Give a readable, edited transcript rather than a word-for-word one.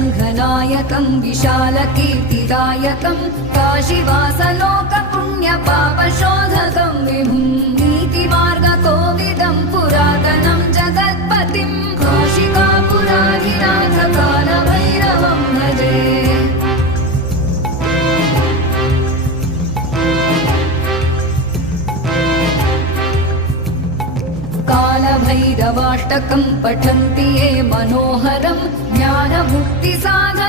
सङ्घनायकं विशालकीर्तिदायकं काशीवासलोकपुण्यपापशोधकं विभुं नीतिमार्गकोविदं पुरातनं जगत्पतिं काशिकापुराधिनाथ कालभैरवं भजे। कालभैरवाष्टकं पठन्ति ये मनोहरं ज्ञानमुक्तिसाधकं